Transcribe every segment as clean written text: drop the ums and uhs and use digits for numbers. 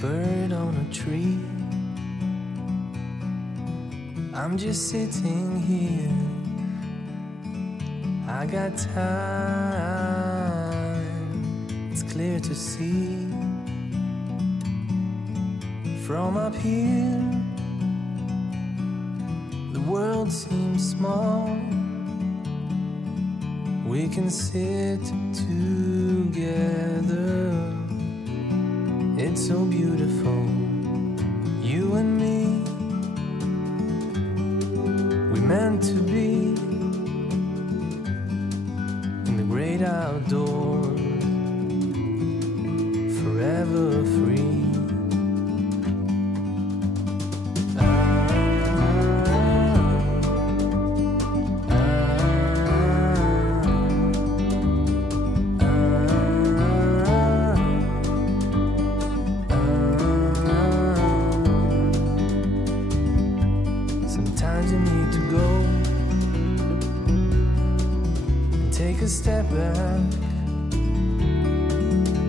bird on a tree. I'm just sitting here. I got time. It's clear to see from up here. The world seems small. We can sit together. It's so beautiful, you and me. We meant to be in the great outdoors, forever free. Take a step back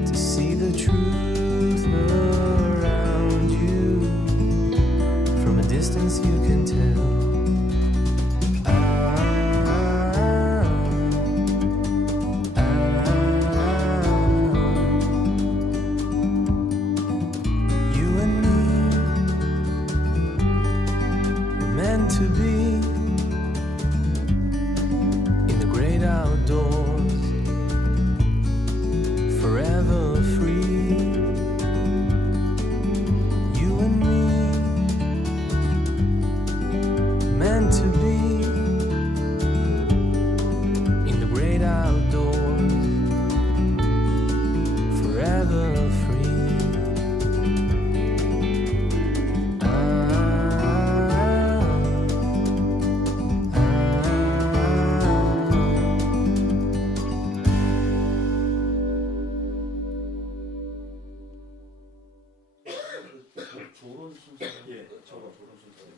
to see the truth around you. From a distance you can tell. You and me were meant to be outdoors, forever free. You and me, meant to be in the great outdoors, forever free.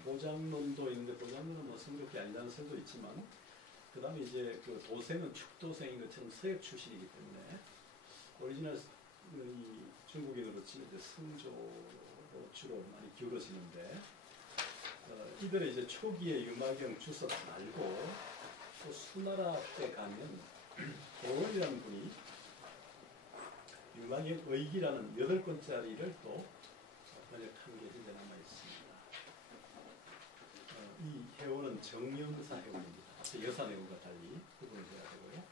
보장론도 있는데 보장론은 뭐 성격이 아니라는 설도 있지만 그 다음에 이제 그 도생은 축도생인 것처럼 서역 출신이기 때문에 오리지널 이 중국인으로 치면 이제 성조로 주로 많이 기울어지는데 이들의 이제 초기의 유마경 주석 말고 또 수나라 때 가면 도원이라는 분이 유마경 의기라는 8권짜리를 또 번역한 게 현재 남아 있습니다. 이 해원은 정영사 해원입니다. 앞에 여사 내용과 달리 구분을 해야 되고요.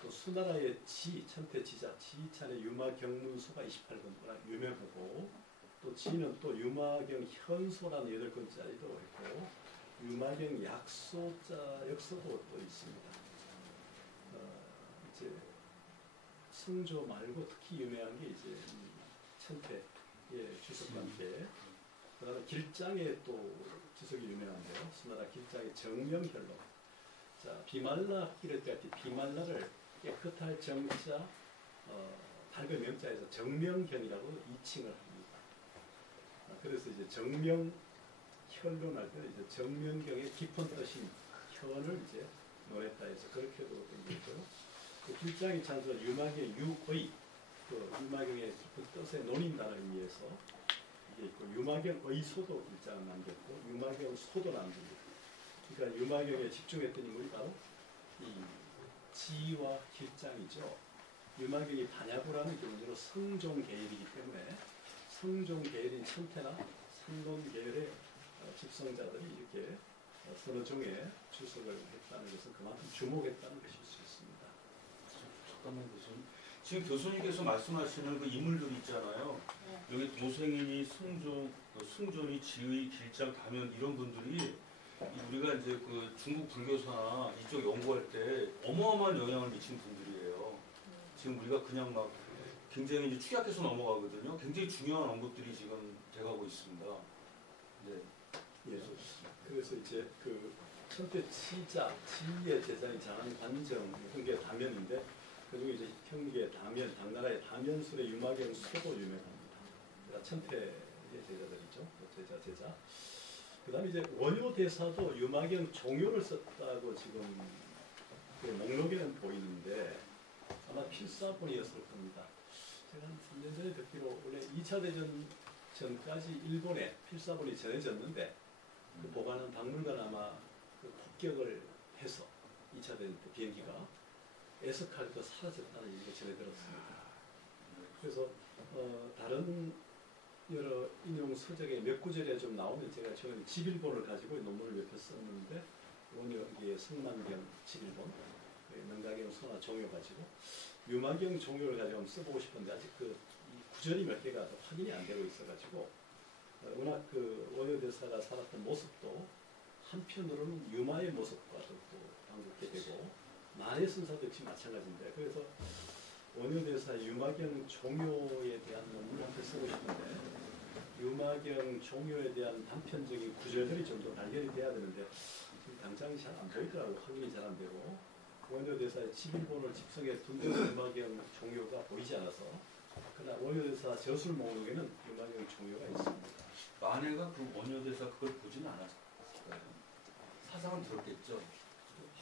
또 수나라의 천태 지자 지찬의 유마경문소가 28권보다 유명하고 또 지는 또 유마경 현소라는 8권짜리도 있고 유마경 역서도 또 있습니다. 이제 성조 말고 특히 유명한 게 이제 천태의 주석과 함께 그 다음에 길장에 또 주석이 유명한데요. 수나라 길장의 정명혈로. 자, 비말라 이럴 때 비말라를 깨끗할 정자, 달의 명자에서 정명현이라고 이칭을 합니다. 그래서 이제 정명혈로 날 때 이제 정명경의 깊은 뜻인 현을 이제 논했다 해서 그렇게도 되겠죠. 그 길장이 찬서 유마경 유의, 그 유마경의 깊은 뜻에 논인다는 의미에서 있고 유마경 의소도 길장을 남겼고 유마경 소도 남깁니다. 그러니까 유마경에 집중했던 인물이 바로 이 지와 길장이죠. 유마경이 반야부라는 기본적으로 성종 계열이기 때문에 성종 계열인 천태나 상돈 계열의 집성자들이 이렇게 서너 종의 주석을 했다는 것은 그만큼 주목했다는 것일 수 있습니다. 잠깐만 교수님. 지금 교수님께서 말씀하시는 그 인물들 있잖아요. 여기 도생인이 승존이 지의, 길장, 담연 이런 분들이 우리가 이제 그 중국 불교사나 이쪽 연구할 때 어마어마한 영향을 미친 분들이에요. 지금 우리가 그냥 막 굉장히 이제 축약해서 넘어가거든요. 굉장히 중요한 언급들이 지금 돼가고 있습니다. 네. 예. 그래서 이제 그 천태 치자, 지의 제자인 장안관정 이런 게 담연인데 그중에 이제 형리의 담연, 당나라의 담연술의 유마경 소도 유명합니다. 그러니까 천태의 제자들이죠. 제자. 그 다음에 이제 원효 대사도 유마경 종요를 썼다고 지금 그 목록에는 보이는데 아마 필사본이었을 겁니다. 제가 한 3년 전에 듣기로 원래 2차 대전 전까지 일본에 필사본이 전해졌는데 그 보관한 박물관 아마 그 폭격을 해서 2차 대전 때 비행기가 에스카르도 사라졌다는 얘기를 전해 들었습니다. 그래서 다른 여러 인용 서적에 몇 구절에 좀 나오는 제가 최근에 집일본을 가지고 논문을 몇 편 썼는데 원효기의 성만경 집일본, 명가경 선화 종요 가지고 유마경 종요를 가지고 한번 써보고 싶은데 아직 그 구절이 몇 개가 확인이 안 되고 있어가지고 워낙 그 원효대사가 살았던 모습도 한편으로는 유마의 모습과도 또 반갑게 되고 만해 선사도 역시 마찬가지인데 그래서 원효대사 유마경 종요에 대한 논문을 한번 쓰고 싶은데 유마경 종요에 대한 단편적인 구절들이 좀 더 발견이 돼야 되는데 당장 잘 안 보이더라고. 확인이 잘 안 되고 원효대사의 집일본을 집성해 둔 유마경 종요가 보이지 않아서 그러나 원효대사 저술 목록에는 유마경 종요가 있습니다. 만해가 그 원효대사 그걸 보지는 않았을 거예요. 사상은 들었겠죠.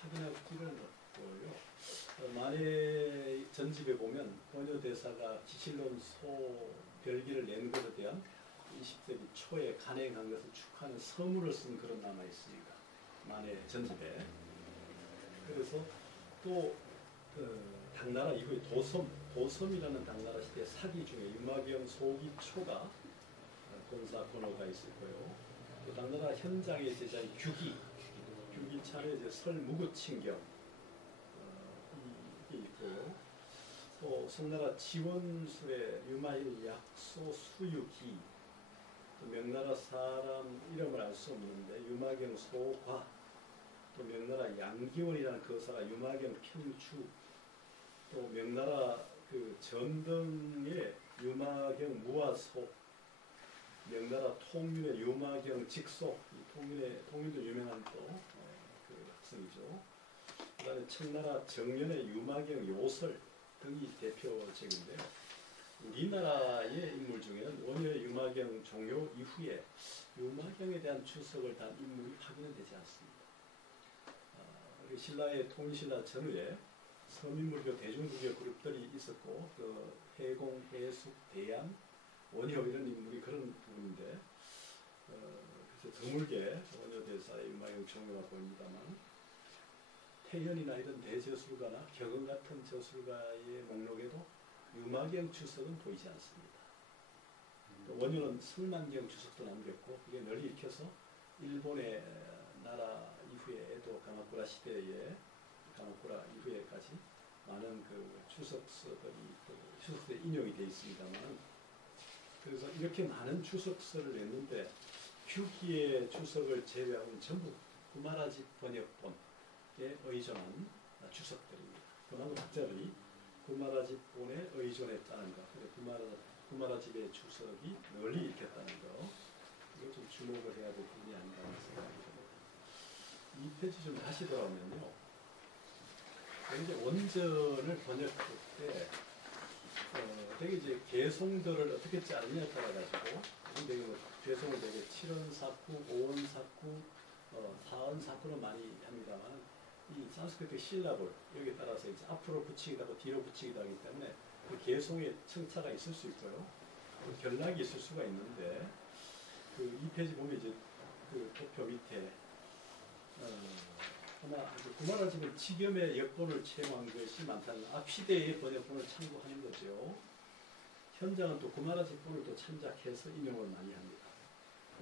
확인하기는 없고요. 만해 전집에 보면 원효대사가 기실론 소 별기를 낸 것에 대한 20세기 초에 간행한 것을 축하하는 서문을 쓴 글은 남아 있습니다. 만해 전집에. 그래서 또 당나라 이후에 도섬이라는 당나라 시대 사기 중에 유마경 소기초가 본사 권호가 있을 거예요. 또 당나라 현장의 제자인 규기찬의 이제 설무구친경 이게 있고요. 또 송나라 지원술의 유마일 약소 수유기, 또 명나라 사람 이름을 알 수 없는데 유마경 소과, 또 명나라 양기원이라는 거사가 유마경 평추, 또 명나라 그 전등의 유마경 무화소, 명나라 통윤의 유마경 직소, 통윤도 유명한 또 그 학생이죠. 그다음에 청나라 정년의 유마경 요설 등이 대표적인데요. 우리나라의 인물 중에는 원효의 유마경 종요 이후에 유마경에 대한 추석을 단 인물이 확인은 되지 않습니다. 신라의 통일신라 전후에 서민물교, 대중불교 그룹들이 있었고 그 해공, 해숙, 대양, 원효 이런 인물이 그런 부분인데 그래서 드물게 원효대사의 유마경 종요가 보입니다만 태현이나 이런 대저술가나 격언 같은 저술가의 목록에도 유마경 주석은 보이지 않습니다. 원효는 성만경 주석도 남겼고 그게 널리 익혀서 일본의 나라 이후에도 가마쿠라 시대에 가마쿠라 이후에까지 많은 그 추석서들이 추석서에 인용이 되어 있습니다만 그래서 이렇게 많은 추석서를 냈는데 휴기의 추석을 제외하고는 전부 구마라집 번역본에 의존한 추석들입니다. 그만큼 학자들이 구마라집본에 의존했다는 것, 구마라집의 추석이 널리 읽혔다는 것, 이거 좀 주목을 해야 될 부분이 아닌가 하는 생각이 듭니다. 이 페이지 좀 다시 돌아오면요. 이제 원전을 번역할 때 되게 이제 개송들을 어떻게 자르냐에 따라 가지고 근데 뭐 개송을 되게 7원 사구, 5원 사구, 4원 사구는 많이 합니다만 이 산스크리트 실라볼 여기에 따라서 이제 앞으로 붙이기도 하고 뒤로 붙이기도 하기 때문에 그 개송의 청차가 있을 수 있고요. 그 결락이 있을 수가 있는데 그 이 페이지 보면 이제 그 도표 밑에 아마 구마라집은 지겸의 역본을 채용한 것이 많다는 앞 시대의 번역본을 참고하는 거죠. 현장은 또 구마라집본을 또 참작해서 인용을 많이 합니다.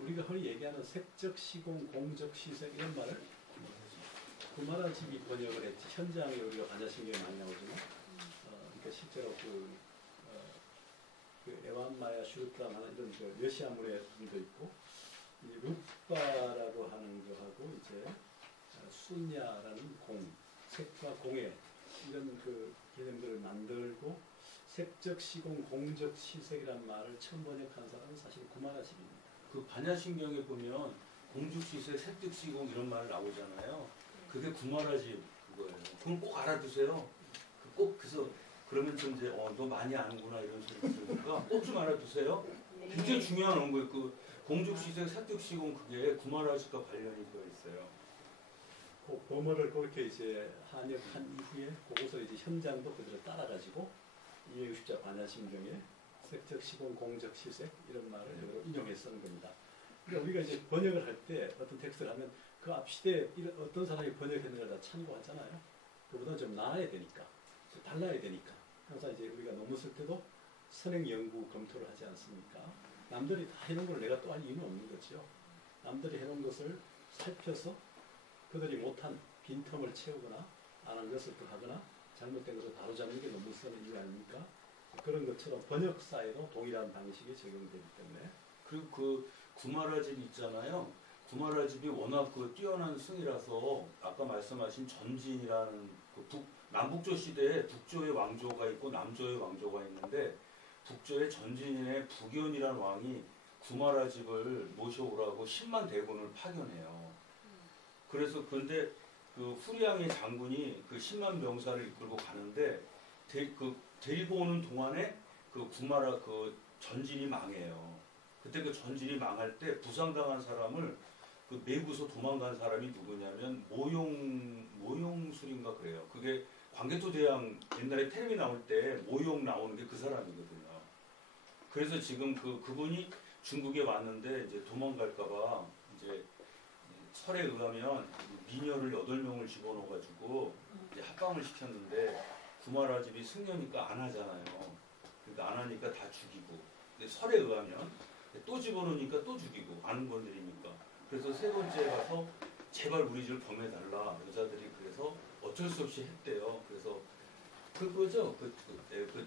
우리가 흔히 얘기하는 색적 시공, 공적 시색 이런 말을 구마라집이 번역을 했지 현장에 우리가 반야신경이 많이 나오지만 그러니까 실제로 그 에완마야 슈르트라마나 이런 그 러시아문의 분도 있고 이 루파라고 하는 거하고 이제 순야라는 공, 색과 공예 이런 그 개념들을 만들고 색적 시공, 공적 시색이라는 말을 처음 번역한 사람은 사실 구마라집입니다. 그 반야신경에 보면 공죽시색, 색득시공 이런 말 나오잖아요. 그게 구마라집 그거예요. 그걸 꼭 알아두세요. 꼭 그래서 그러면 좀 이제 너 많이 아는구나 이런 소리 들으니까 꼭 좀 알아두세요. 굉장히 중요한 거예요. 그 공죽시색, 색득시공 그게 구마라집과 관련이 되어 있어요. 그 범어를 그렇게 이제 한역한 이후에 그것을 이제 현장도 그대로 따라가지고 이해의식자 반야심 중에 색적 시공 공적 시색 이런 말을 여기로 인용해서 쓰는 겁니다. 그러니까 우리가 이제 번역을 할 때 어떤 텍스트를 하면 그 앞 시대에 어떤 사람이 번역했는가를 다 참고하잖아요. 그보다 좀 나아야 되니까, 달라야 되니까. 항상 이제 우리가 논문 쓸 때도 선행 연구 검토를 하지 않습니까? 남들이 다 해놓은 걸 내가 또 할 이유는 없는 거죠. 남들이 해놓은 것을 살펴서 그들이 못한 빈틈을 채우거나 안 한 것을 또 하거나 잘못된 것을 바로잡는 게 논문 쓰는 이유 아닙니까? 그런 것처럼 번역사에도 동일한 방식이 적용되기 때문에. 그리고 그 구마라집 있잖아요. 구마라집이 워낙 그 뛰어난 승이라서 아까 말씀하신 전진이라는 그 남북조 시대에 북조의 왕조가 있고 남조의 왕조가 있는데 북조의 전진의 북연이라는 왕이 구마라집을 모셔오라고 10만 대군을 파견해요. 그래서 근데 그 후리양의 장군이 그 10만 병사를 이끌고 가는데 데리고 오는 동안에 그 전진이 망해요. 그때 그 전진이 망할 때 부상당한 사람을 그 매구서 도망간 사람이 누구냐면 모용술인가 그래요. 그게 광개토대왕 옛날에 텔레비 나올 때 모용 나오는 게 그 사람이거든요. 그래서 지금 그분이 중국에 왔는데 이제 도망갈까봐 이제 설에 의하면 미녀를 8명을 집어넣어가지고 이제 합방을 시켰는데 구마라집이 승려니까 안 하잖아요. 그러니까 안 하니까 다 죽이고. 근데 설에 의하면 또 집어넣으니까 또 죽이고 안 건드리니까. 그래서 세 번째 가서 제발 우리 집 범해달라. 여자들이 그래서 어쩔 수 없이 했대요. 그래서 그거죠. 그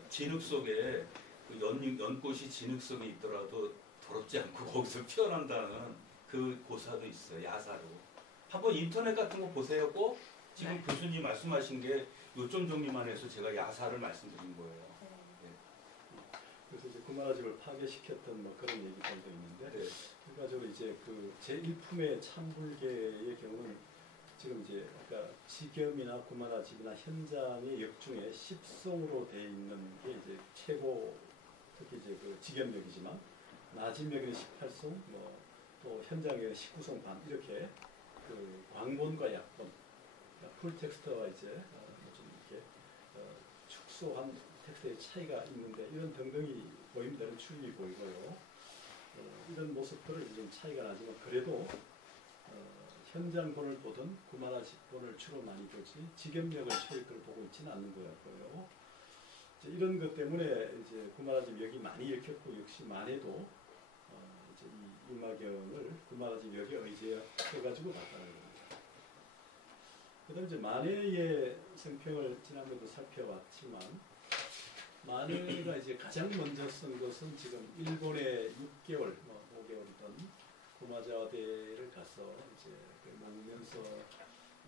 진흙 속에 그 연꽃이 진흙 속에 있더라도 더럽지 않고 거기서 피어난다는 그 고사도 있어요. 야사로. 한번 인터넷 같은 거 보세요. 꼭 지금 교수님 말씀하신 게 요점 정리만 해서 제가 야사를 말씀드린 거예요. 그래서 이제 구마라집을 파괴시켰던 뭐 그런 얘기들도 있는데, 네. 결과적으로 이제 그 제1품의 참불계의 경우는 지금 이제 아까 지겸이나 구마라집이나 현장의 역 중에 10송으로 되어 있는 게 이제 최고, 특히 이제 그 지겸역이지만 나집역에는 18송, 뭐 또 현장에 19송 반 이렇게 그 광본과 약본, 그러니까 풀 텍스트와 이제 좀 이렇게 축소한 텍스트의 차이가 있는데 이런 등등이 보입니다. 이런 추입이 보이고요. 이런 모습들을 좀 차이가 나지만 그래도 현장본을 보든 구마라집본을 주로 많이 보지 지겸역을 초입을 보고 있지는 않는 것 같고요. 이런 것 때문에 이제 구마라집 역이 많이 읽혔고 역시 만해도 이제 이 이마경을 구마라집 역에 의지해가지고 봤다는 겁니다. 그다음 이제 만해의 생평을 지난번에도 살펴봤지만 만해가 이제 가장 먼저 쓴 것은 지금 일본에 6개월, 5개월이던 구마자와대를 가서 이제 머무면서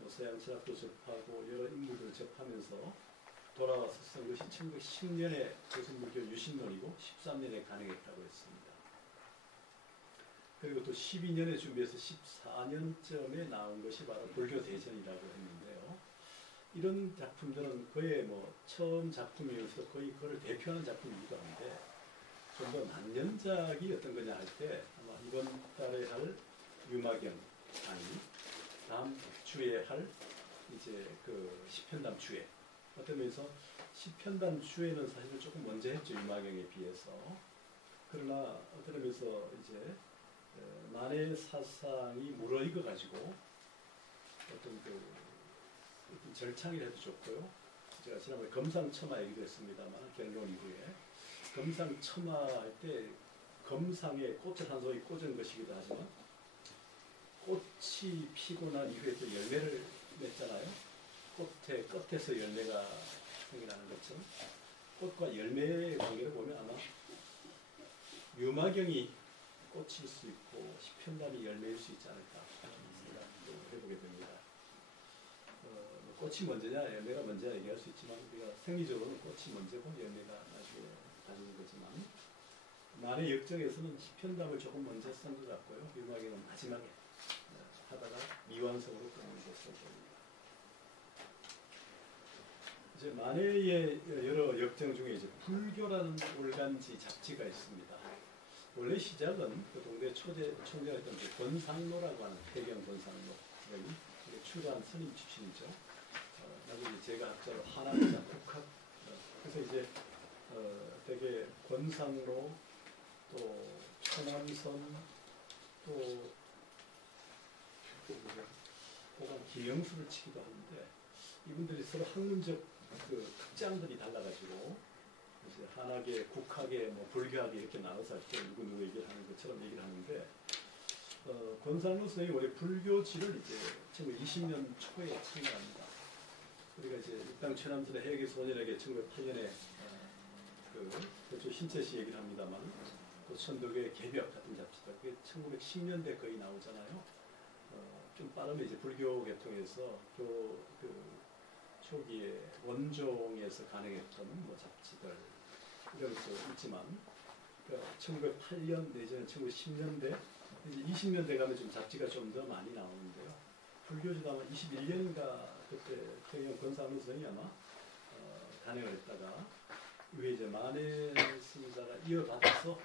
서양 철학도 접하고 여러 인물들을 접하면서 돌아와서 쓴 것이 1910년에 조선불교 유신론이고 13년에 간행했다고 했습니다. 그리고 또 12년에 준비해서 14년쯤에 나온 것이 바로 불교대전이라고 했는데요. 이런 작품들은 거의 뭐 처음 작품이어서 거의 그걸 대표하는 작품이기도 한데 좀 더 만년작이 어떤 거냐 할 때 아마 이번 달에 할 유마경 아니 다음 주에 할 이제 그 시편담 주에 어떤 면에서 시편담 주에는 사실 조금 먼저 했죠. 유마경에 비해서. 그러나 어떤 면에서 이제 만해의 사상이 무르익어 가지고 어떤 그 절창이라도 좋고요. 제가 지난번에 검상첨화 얘기도 했습니다만 결론 이후에 검상첨화 할 때 검상에 꽃을 한 송이 꽂은 것이기도 하지만 꽃이 피고 난 이후에 또 열매를 맺잖아요. 끝에서 열매가 생겨나는 것처럼 꽃과 열매의 관계를 보면 아마 유마경이 꽃일 수 있고 시편담이 열매일 수 있지 않을까 생각도 해보게 됩니다. 꽃이 먼저냐 열매가 먼저냐 얘기할 수 있지만 우리가 생리적으로는 꽃이 먼저고 열매가 나중에 가지는 거지만 만의 역정에서는 시편담을 조금 먼저 쓴 것 같고요. 유마경은 마지막에 하다가 미완성으로 끝낸 것으로 보입니다. 이제 만해의 여러 역정 중에 이제 불교라는 올간지 잡지가 있습니다. 원래 시작은 그 동대 총재였던 권상로라고 하는 태경 권상로 출간 스님 출신이죠. 나중에 제가 학자로 한학자 국학 그래서 이제 되게 권상로 또 천암선 또 혹은 기영수를 치기도 하는데 이분들이 서로 학문적 그 특장들이 달라가지고 이제 한학계, 국학계, 뭐 불교학계 이렇게 나눠서 할 때 누구 얘기를 하는 것처럼 얘기를 하는데 권상로 선생이 원래 불교지를 이제 1920년 초에 창간합니다. 우리가 이제 육당 최남선의 해외계 소년에게 1908년에 그쪽 신채씨 얘기를 합니다만 또 천도교의 개벽 같은 잡지들 그게 1910년대 거의 나오잖아요. 좀 빠르면 이제 불교 계통에서 그 초기에 원종에서 가능했던 뭐 잡지들 이런 것도 있지만 그러니까 1908년 내지는 1910년대 이제 20년대 가면 좀 잡지가 좀 더 많이 나오는데요. 불교지도 아마 21년인가 그때 태경 권사무 선생이 아마 간행을 했다가 이후에 이제 만해 스님자가 이어받아서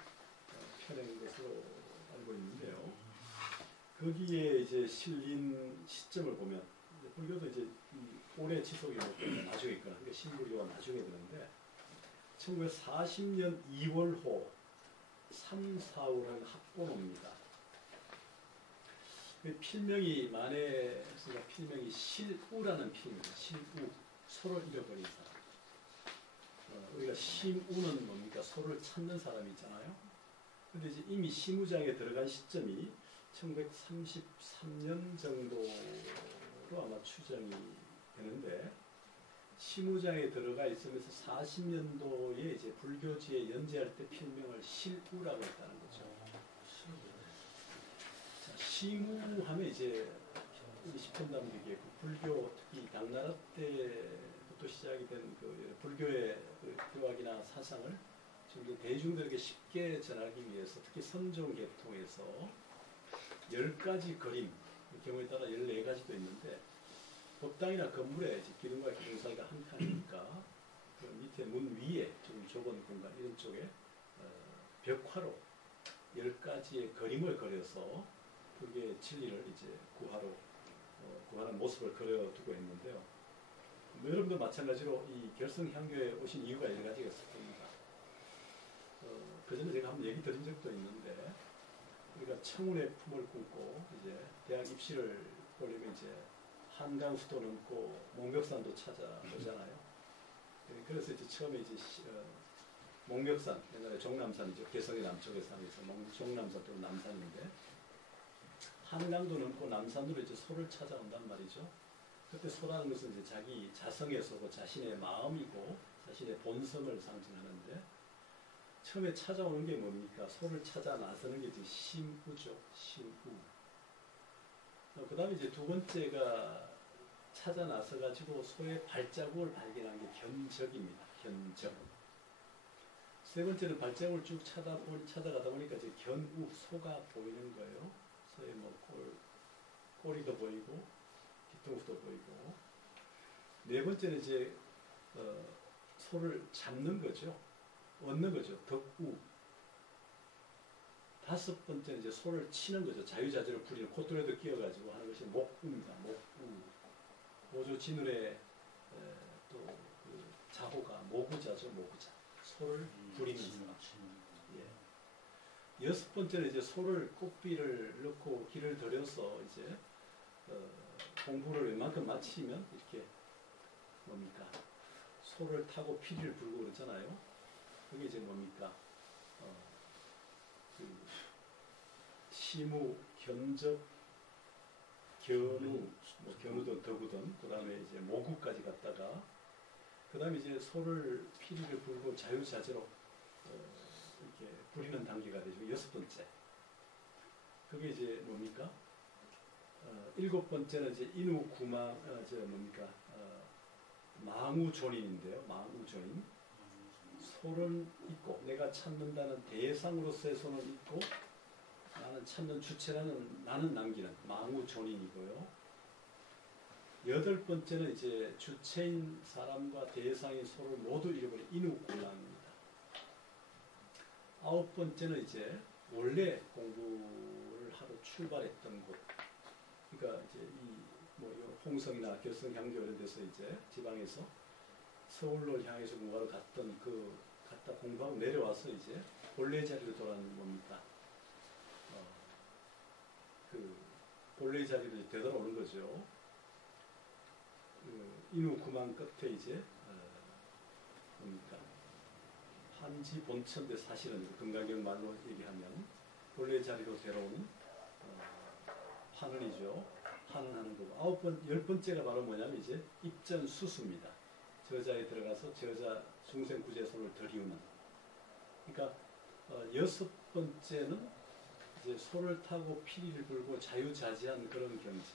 펴낸 것으로 알고 있는데요. 거기에 이제 실린 시점을 보면 이제 불교도 이제 오래 지속이 나중에 있거나 그러니까 신불교가 나중에 되는데 1940년 2월호 3, 4월은 합본호입니다. 그 필명이 만해 스님가 필명이 실우라는 필명입니다. 실우, 소를 잃어버린 사람. 우리가 심우는 뭡니까? 소를 찾는 사람이 있잖아요. 근데 이제 이미 시무장에 들어간 시점이 1933년 정도로 아마 추정이 되는데 시무장에 들어가 있으면서 40년도에 이제 불교지에 연재할 때 필명을 실우라고 했다는 거죠. 자, 시무하면 이제 우리 십현담기에 그 불교 특히 당나라 때부터 시작이 된 그 불교의 그 교학이나 사상을 좀 대중들에게 쉽게 전하기 위해서 특히 선종 계통에서 10가지 그림, 경우에 따라 14가지도 있는데 법당이나 건물에 이제 기둥과 기둥 사이가 한 칸이니까 그 밑에 문 위에 좀 좁은 공간 이런 쪽에 벽화로 10가지의 그림을 그려서 그게 진리를 이제 구하는 모습을 그려두고 있는데요. 여러분도 마찬가지로 이 결성향교에 오신 이유가 여러 가지가 있을 겁니다. 그 전에 제가 한번 얘기 드린 적도 있는데 우리가 청운의 품을 꿈고 이제 대학 입시를 보려면 이제 한강수도 넘고 목멱산도 찾아오잖아요. 그래서 이제 처음에 이제 목멱산 옛날에 종남산이죠. 개성의 남쪽에 산에서 종남산 또는 남산인데 한강도 넘고 남산으로 이제 소를 찾아온단 말이죠. 그때 소라는 것은 이제 자기 자성의 소고 자신의 마음이고 자신의 본성을 상징하는데 처음에 찾아오는 게 뭡니까? 소를 찾아 나서는 게 이제 심우죠. 심우. 그 다음에 이제 두 번째가 찾아 나서가지고 소의 발자국을 발견한 게 견적입니다. 견적. 세 번째는 발자국을 쭉 찾아가다 보니까 이제 견우, 소가 보이는 거예요. 소의 뭐 꼬리도 보이고, 뒤통수도 보이고. 네 번째는 이제 소를 잡는 거죠. 얻는 거죠. 덕우. 다섯 번째는 이제 소를 치는 거죠. 자유자재로 부리는 콧돌에도 끼어가지고 하는 것이 목우입니다. 목우. 오조 진울의 또 그 자호가 모구자죠. 모구자. 소를 부리면서. 예. 여섯 번째는 이제 소를 꽃비를 넣고 길을 들여서 이제 공부를 웬만큼 마치면 이렇게 뭡니까? 소를 타고 피리를 불고 그러잖아요. 그게 이제 뭡니까? 그 시무, 견적, 견우, 뭐 견우든 덕우든 그 다음에 이제 모구까지 갔다가 그 다음에 이제 소를 피리를 불고 자유자재로 이렇게 부리는 단계가 되죠. 여섯 번째. 그게 이제 뭡니까? 일곱 번째는 이제 인우구마, 뭡니까? 망우존인인데요. 망우존인. 소는 있고 내가 찾는다는 대상으로서의 소는 있고 나는 찾는 주체라는 나는 남기는 망우존인이고요. 여덟 번째는 이제 주체인 사람과 대상인 소를 모두 잃어버린 인우굴랑입니다. 아홉 번째는 이제 원래 공부를 하러 출발했던 곳. 그러니까 이제 뭐 홍성이나 결성향교 이런 데서 이제 지방에서 서울로 향해서 공부하러 갔던 그 갔다 공부하고 내려와서 이제 본래 자리로 돌아오는 겁니다. 그 본래 자리로 되돌아오는 거죠. 인후 구망 끝에 이제 뭡니까? 한지 본천대 사실은 금강경 말로 얘기하면 본래 자리로 되돌아오는 환원이죠. 환원하는 거고 열 번째가 바로 뭐냐면 이제 입전수수입니다. 저자에 들어가서 저자 중생구제 손을 들이우는. 그러니까 여섯 번째는 이제 소를 타고 피리를 불고 자유자재한 그런 경지.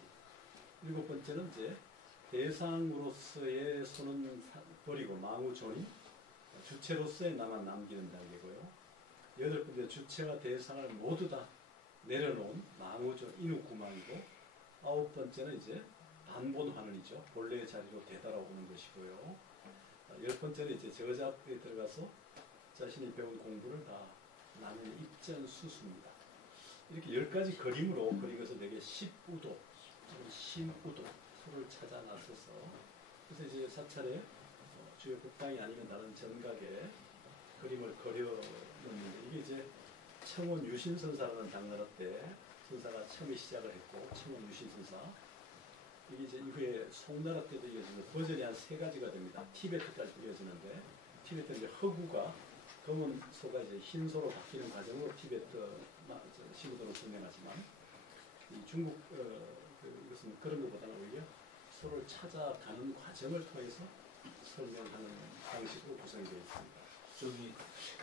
일곱 번째는 이제 대상으로서의 손은 버리고 망우존이 주체로서의 나만 남기는 단계고요. 여덟 번째 주체와 대상을 모두 다 내려놓은 망우존 인후구망이고 아홉 번째는 이제 반본환원이죠. 본래의 자리로 되돌아오는 것이고요. 열 번째는 이제 저자에 들어가서 자신이 배운 공부를 다 나누는 입전수수입니다. 이렇게 10가지 그림으로 그린 것을 되게 10우도, 심우도 소를 찾아 나서서 그래서 이제 사찰에 주요 법당이 아니면 다른 전각에 그림을 그려놓는데 이게 이제 청원 유신선사라는 당나라 때 선사가 처음에 시작을 했고 청원 유신선사 이게 이제 이후에 송나라 때도 이어지는 버전이 한 3가지가 됩니다. 티베트까지 이어지는데 티베트 이제 허구가 검은 소가 이제 흰 소로 바뀌는 과정으로 티베트 시구도는 설명하지만 이 중국 이것은 그런 것보다는 오히려 소를 찾아가는 과정을 통해서 설명하는 방식으로 구성이 되어 있습니다.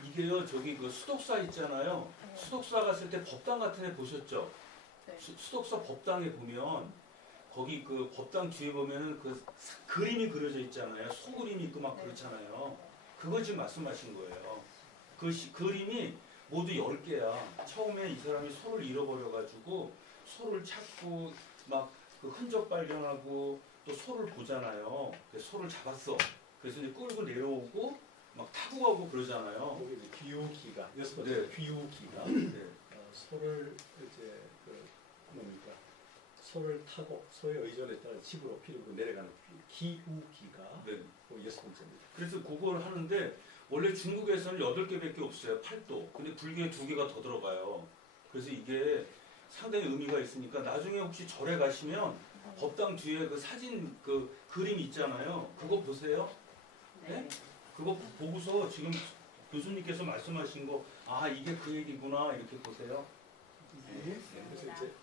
이게요 그 수독사 있잖아요. 수독사 갔을 때 법당 같은 애 보셨죠? 네. 수독사 법당에 보면 거기 그 법당 뒤에 보면은 그 그림이 그려져 있잖아요. 소 그림이 있고 막 그렇잖아요. 그거 지금 말씀하신 거예요. 그 그림이 모두 10개야. 처음에 이 사람이 소를 잃어버려가지고 소를 찾고 막 그 흔적 발견하고 또 소를 보잖아요. 소를 잡았어. 그래서 이제 끌고 내려오고 막 타고 가고 그러잖아요. 여기 이제 귀우기가 6번째 귀우기가 소를 이제 뭡니까? 소를 타고 소의 의존에 따라 집으로 피르고 내려가는 기우기가 6번째입니다. 그래서 그걸 하는데 원래 중국에서는 8개밖에 없어요. 8도. 근데 불교에 2개가 더 들어가요. 그래서 이게 상당히 의미가 있으니까 나중에 혹시 절에 가시면 법당 뒤에 그 사진 그 그림 있잖아요. 그거 보세요. 네? 그거 보고서 지금 교수님께서 말씀하신 거 이게 그 얘기구나 이렇게 보세요. 그래서 이제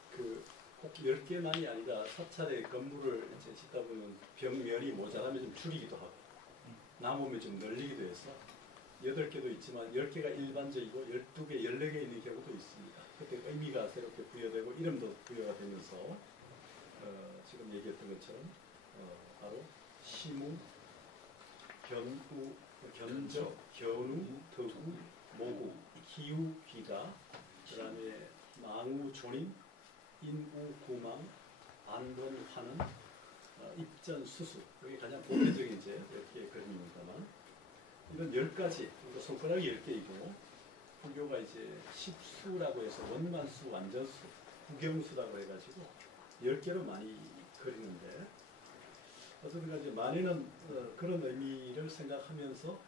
꼭 10개만이 아니라 사찰의 건물을 이제 짓다 보면 벽면이 모자라면 좀 줄이기도 하고 남으면 좀 늘리기도 해서 8개도 있지만 10개가 일반적이고 12개, 14개 있는 경우도 있습니다. 그때 의미가 새롭게 부여되고 이름도 부여가 되면서 지금 얘기했던 것처럼 바로 시무, 견적, 견우, 덕우, 모구, 기우, 기가 그 다음에 망우, 존인, 인우, 구망, 안본, 환은, 입전, 수수 여기 가장 보편적인 이제 이렇게 그림입니다만 이런 10가지 그러니까 손가락이 10개이고 불교가 이제 십수라고 해서 원만수, 완전수, 구경수라고 해가지고 10개로 많이 그리는데 어쨌든 이제 만에는 그런 의미를 생각하면서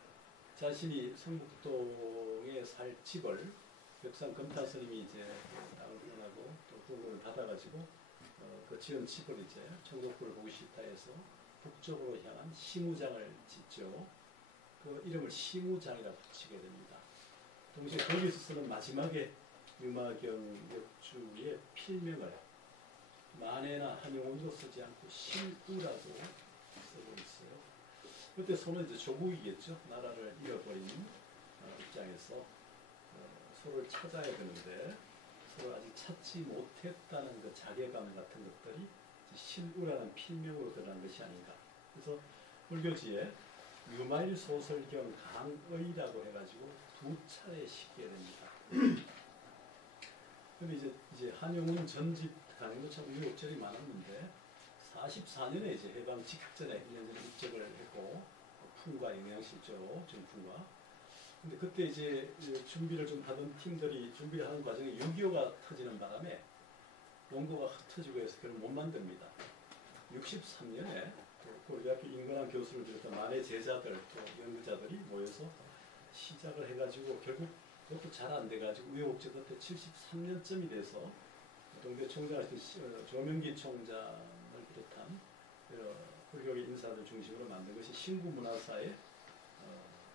자신이 성북동에 살 집을 벽산 금타 스님이 이제 땅을 떠나고 또 궁금을 받아가지고 그 지은 집을 이제 천국불을 보고 싶다 해서 북쪽으로 향한 시무장을 짓죠. 그 이름을 시무장이라 붙이게 됩니다. 동시에 거기서 쓰는 마지막에 유마경 역주의 필명을 만에나 한용운도 쓰지 않고 신우라고 쓰고 있어요. 그때 소는 이제 조국이겠죠. 나라를 잃어버린 입장에서 소를 찾아야 되는데 서로 아직 찾지 못했다는 그 자괴감 같은 것들이 신우라는 필명으로 드러난 것이 아닌가. 그래서 불교지에 유마일 소설경 강의라고 해가지고 2차례 시기게 됩니다. 그럼 이제 한용운 전집 강의도 참 우여곡절이 많았는데 44년에 이제 해방 직전에 1년 전에 입적을 했고 풍과 영양실조 정풍과 근데 그때 이제 준비를 좀 하던 팀들이 준비를 하는 과정에 6.25가 터지는 바람에 용도가 흩어지고 해서 그걸 못 만듭니다. 63년에 우리 학교 임근환 교수를 비롯한 만의 제자들 또 연구자들이 모여서 시작을 해가지고 결국 그것도 잘 안 돼가지고 우여곡절 그때 73년쯤이 돼서 동대 총장하신 조명기 총장을 비롯한 불교계 인사들 중심으로 만든 것이 신구문화사의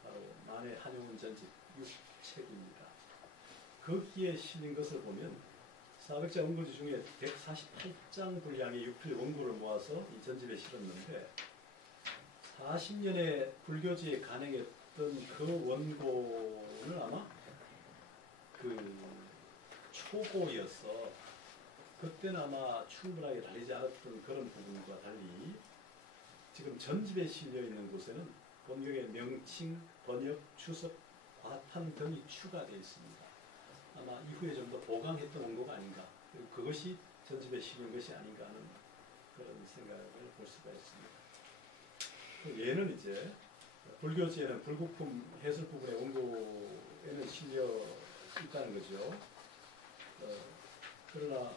바로 만해 한용운 전집 6책입니다. 거기에 실린 것을 보면 400자 원고지 중에 148장 분량의 육필 원고를 모아서 이 전집에 실었는데 40년의 불교지에 간행했던 그 원고는 아마 그 초고여서 그때는 아마 충분하게 달리지 않았던 그런 부분과 달리 지금 전집에 실려 있는 곳에는 본격의 명칭, 번역, 주석, 과탄 등이 추가되어 있습니다. 아마 이후에 좀 더 보강했던 원고가 아닌가, 그리고 그것이 전집에 실린 것이 아닌가 하는 그런 생각을 볼 수가 있습니다. 얘는 이제 불교지에는 불국품 해설 부분의 원고에는 실려 있다는 거죠. 그러나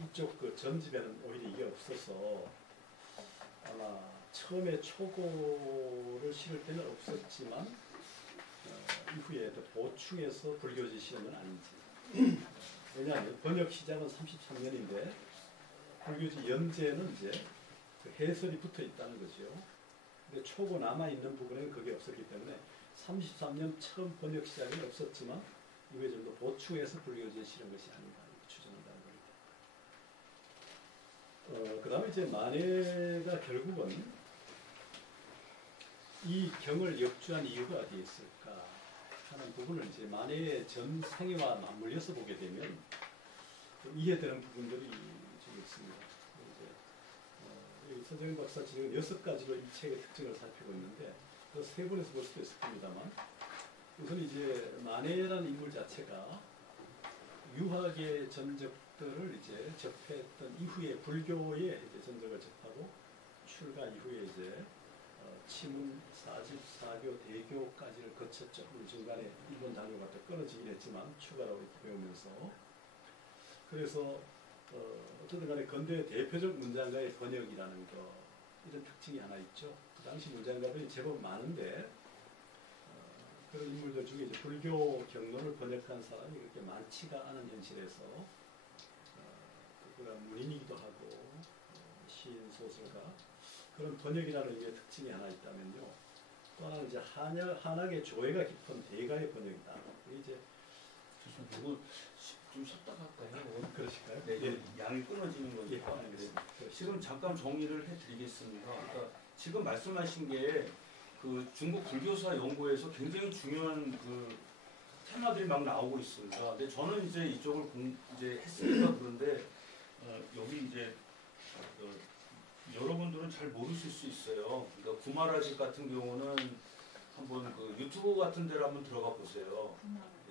이쪽 그 전집에는 오히려 이게 없어서 아마 처음에 초고를 실을 때는 없었지만 이후에 또 보충해서 불교지 실은 건 아닌지. 왜냐하면 번역 시작은 33년인데 불교지 연재는 이제 그 해설이 붙어 있다는 거죠. 근데 초고 남아있는 부분에는 그게 없었기 때문에 33년 처음 번역 시작은 없었지만 이후에 좀 더 보충해서 불교지에 실은 것이 아닌가 추정한다는 겁니다. 그 다음에 이제 만해가 결국은 이 경을 역주한 이유가 어디에 있을까 하는 부분을 이제 만해의 전 생애와 맞물려서 보게 되면 좀 이해되는 부분들이 좀 있습니다. 이제 서정현 박사 지금 6가지로 이 책의 특징을 살피고 있는데 그 세 분에서 볼 수도 있을 겁니다만 우선 이제 만해라는 인물 자체가 유학의 전적들을 이제 접했던 이후에 불교의 이제 전적을 접하고 출가 이후에 이제 치문, 사집, 사교, 대교까지를 거쳤죠. 중간에 일본 장교가 또 끊어지긴 했지만 추가로 이렇게 배우면서 그래서 어쨌든 간에 근대 대표적 문장가의 번역이라는 거 이런 특징이 하나 있죠. 그 당시 문장가들이 제법 많은데 그런 인물들 중에 이제 불교 경론을 번역한 사람이 그렇게 많지가 않은 현실에서 그가 문인이기도 하고 시인, 소설가 그런 번역이라는 게 특징이 하나 있다면요. 또 하나는 이제 한학의 조예가 깊은 대가의 번역이다. 이제 이거 좀 쉬었다 갈까요? 그러실까요? 네, 예. 양이 끊어지는 거니까. 예, 지금 잠깐 정리를 해드리겠습니다. 그러니까 지금 말씀하신 게 그 중국 불교사 연구에서 굉장히 중요한 그 테마들이 막 나오고 있습니다. 근데 저는 이제 이쪽을 이제 했으니까 그런데 여기 이제 여러분들은 잘 모르실 수 있어요. 그러니까 구마라지 같은 경우는 한번 그 유튜브 같은 데를 한번 들어가 보세요.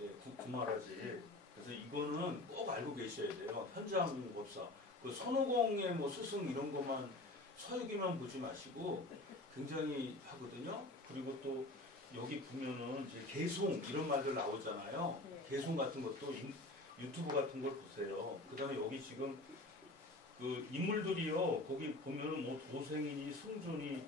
예, 구마라지. 그래서 이거는 꼭 알고 계셔야 돼요. 현장 법사. 그 손오공의 뭐 스승 이런 것만 서유기만 보지 마시고 굉장히 하거든요. 그리고 또 여기 보면은 이제 개송 이런 말들 나오잖아요. 개송 같은 것도 유튜브 같은 걸 보세요. 그다음에 여기 지금 그 인물들이요. 거기 보면은 뭐 도생이니 승존이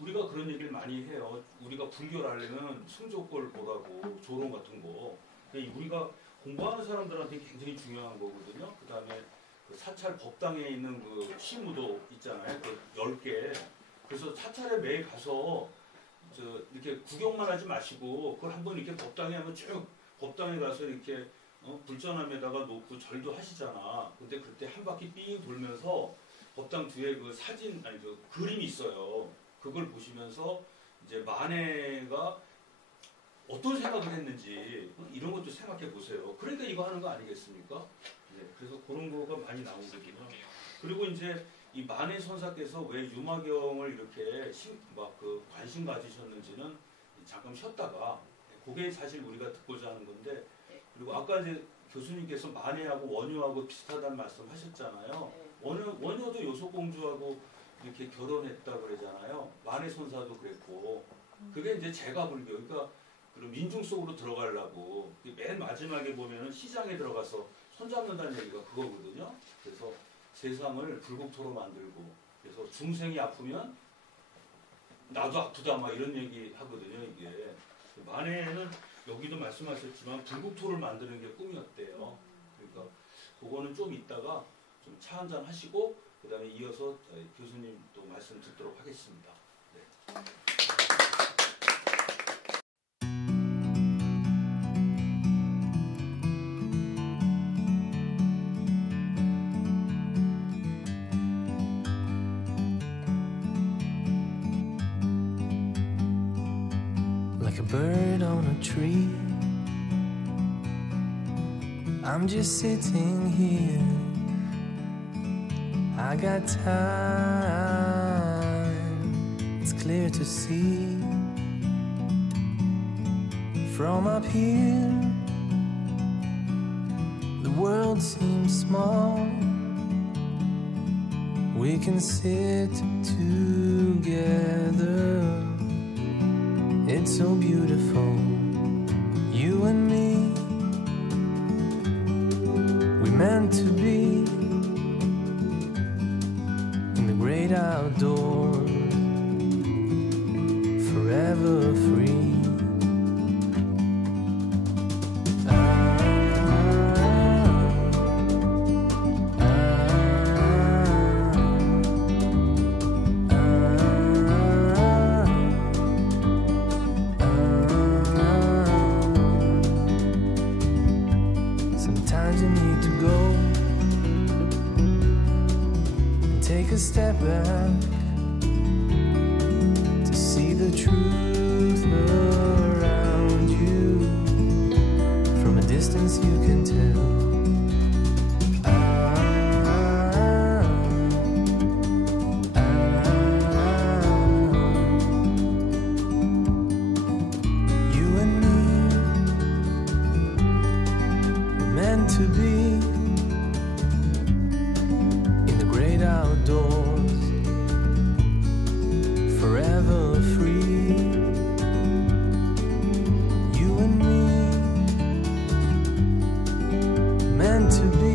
우리가 그런 얘기를 많이 해요. 우리가 불교를 하려면 승조걸 보라고 조론 같은 거. 그러니까 우리가 공부하는 사람들한테 굉장히 중요한 거거든요. 그다음에 그 사찰 법당에 있는 그 시무도 있잖아요. 그 10개. 그래서 사찰에 매일 가서 이렇게 구경만 하지 마시고 그걸 한번 이렇게 법당에 하면 쭉 법당에 가서 이렇게 불전함에다가 놓고 절도 하시잖아. 근데 그때 한 바퀴 삥 돌면서 법당 뒤에 그 사진 아니 그 그림이 있어요. 그걸 보시면서 이제 만해가 어떤 생각을 했는지 이런 것도 생각해 보세요. 그러니까 이거 하는 거 아니겠습니까? 네, 그래서 그런 거가 많이 나오거든요. 그리고 이제 이 만해 선사께서 왜 유마경을 이렇게 막 그 관심 가지셨는지는 잠깐 쉬었다가 그게 사실 우리가 듣고자 하는 건데 그리고 아까 이제 교수님께서 만해하고 원효하고 비슷하다는 말씀하셨잖아요. 원효도 요소공주하고 이렇게 결혼했다 그러잖아요. 만해 선사도 그랬고 그게 이제 제가불교 그러니까 민중 속으로 들어가려고 맨 마지막에 보면은 시장에 들어가서 손잡는다는 얘기가 그거거든요. 그래서 세상을 불국토로 만들고 그래서 중생이 아프면 나도 아프다 막 이런 얘기 하거든요. 이게 만해는 여기도 말씀하셨지만 불국토를 만드는 게 꿈이었대요. 그러니까 그거는 좀 이따가 좀 차 한잔 하시고 그 다음에 이어서 교수님 또 말씀 듣도록 하겠습니다. 네. Like a bird on a tree, I'm just sitting here. I got time, it's clear to see. From up here, the world seems small. We can sit together. It's so beautiful, you and me. We meant to be in the great outdoors, forever free. Sometimes you need to go and take a step back to see the truth around you. From a distance you can tell. You and me were meant to be in the great outdoors, forever free. You and me meant to be